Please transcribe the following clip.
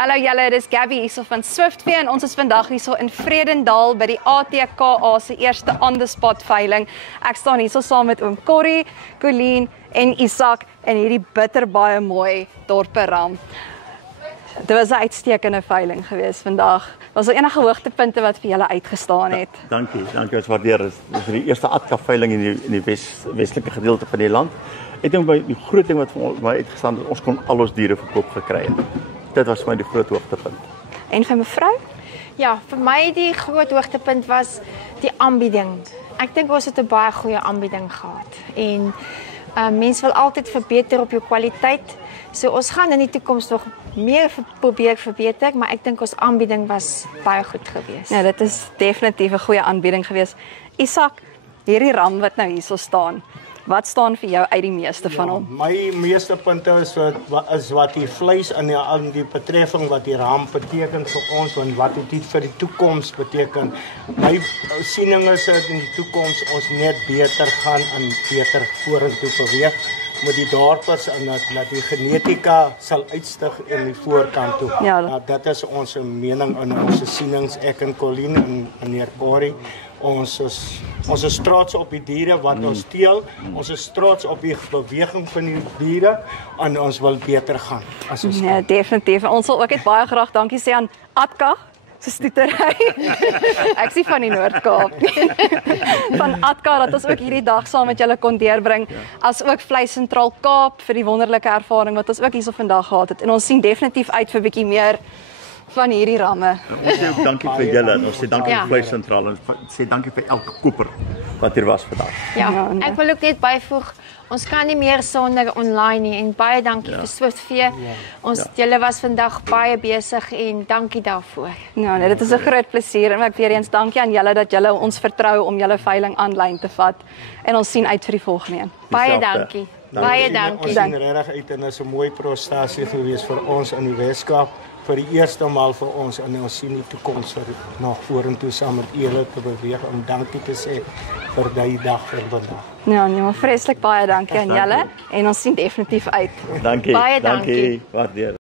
Hallo julle, dis Gabby hierso van Swiftway en ons is vandag hierso in Vredendal by die ATKA se eerste on-the-spot veiling. Ek staan hierso saam met oom Corrie, Colleen en Isak in hierdie bitter baie mooi dorperam. Dit was 'n uitstekende veiling geweest vandag. Was daar enige hoogtepunte wat vir julle uitgestaan het? Dankie, ons waardeer. Dit is die eerste ATKA veiling in die westelike gedeelte van die land. Ek dink die groot ding wat vir my uitgestaan het, ons kon al ons diere verkoop gekry het. Dit was vir my die groot hoogtepunt. En vir mevrou? Ja, vir my die groot hoogtepunt was die aanbieding. Ek dink ons het 'n baie goeie aanbieding gehad. En mense wil altyd verbeter op jou kwaliteit. So ons gaan in die toekoms nog meer probeer verbeter, maar ek dink ons aanbieding was baie goed geweest. Ja, dit is definitief 'n goeie aanbieding geweest. Isak, hierdie ram wat nou hierso staan. Wat staan vir jou uit die meeste van hom? My meeste punte is wat die vleis in die betreffing wat die ram beteken vir ons en wat dit vir die toekoms beteken. My siening is dat in die toekoms ons net beter gaan en beter vorentoe beweeg met die dorpers en dat die genetika sal uitstig in die voorkant toe. Ja, dit is ons mening en ons sienings, ek en Colleen en meneer Corrie. Ons is trots op die diere wat ons teel. Ons is trots op die beweging van die diere en ons wil beter gaan as ons Ja, definitief. Ons wil ook net baie graag dankie sê aan ATKA se stoetery. Ek sien van die Noord-Kaap. Van ATKA dat ons ook hierdie dag saam met julle kon deurbring, as ook Vleis Sentraal Kaap vir die wonderlike ervaring wat ons ook hierso vandag gehad het. En ons sien definitief uit vir 'n bietjie meer van hierdie ramme. Ons sê ook dankie vir julle en ons sê dankie vir Vleis Sentraal en sê dankie vir elke koper wat hier was vandag. Ja, ek wil ook net byvoeg, ons kan nie meer sonder online nie en baie dankie vir Swiftway. Julle was vandag baie besig en dankie daarvoor. Ja, nee, dit is 'n groot plesier en ek weer eens dankie aan julle dat julle ons vertrou om julle veiling aanlyn te vat en ons sien uit vir die volgende een. Baie dankie. Baie dankie. Ons sien regtig uit en dit is 'n mooi prestasie gewees vir ons in die Weskaap. Vir die eerste maal vir ons en ons sien die toekoms vir nog vorentoe saam met julle te beweeg om dankie te sê vir die dag van vandag. Ja, nee, maar vreeslik baie dankie aan julle en ons sien definitief uit. Dankie. Baie dankie. Waardeer.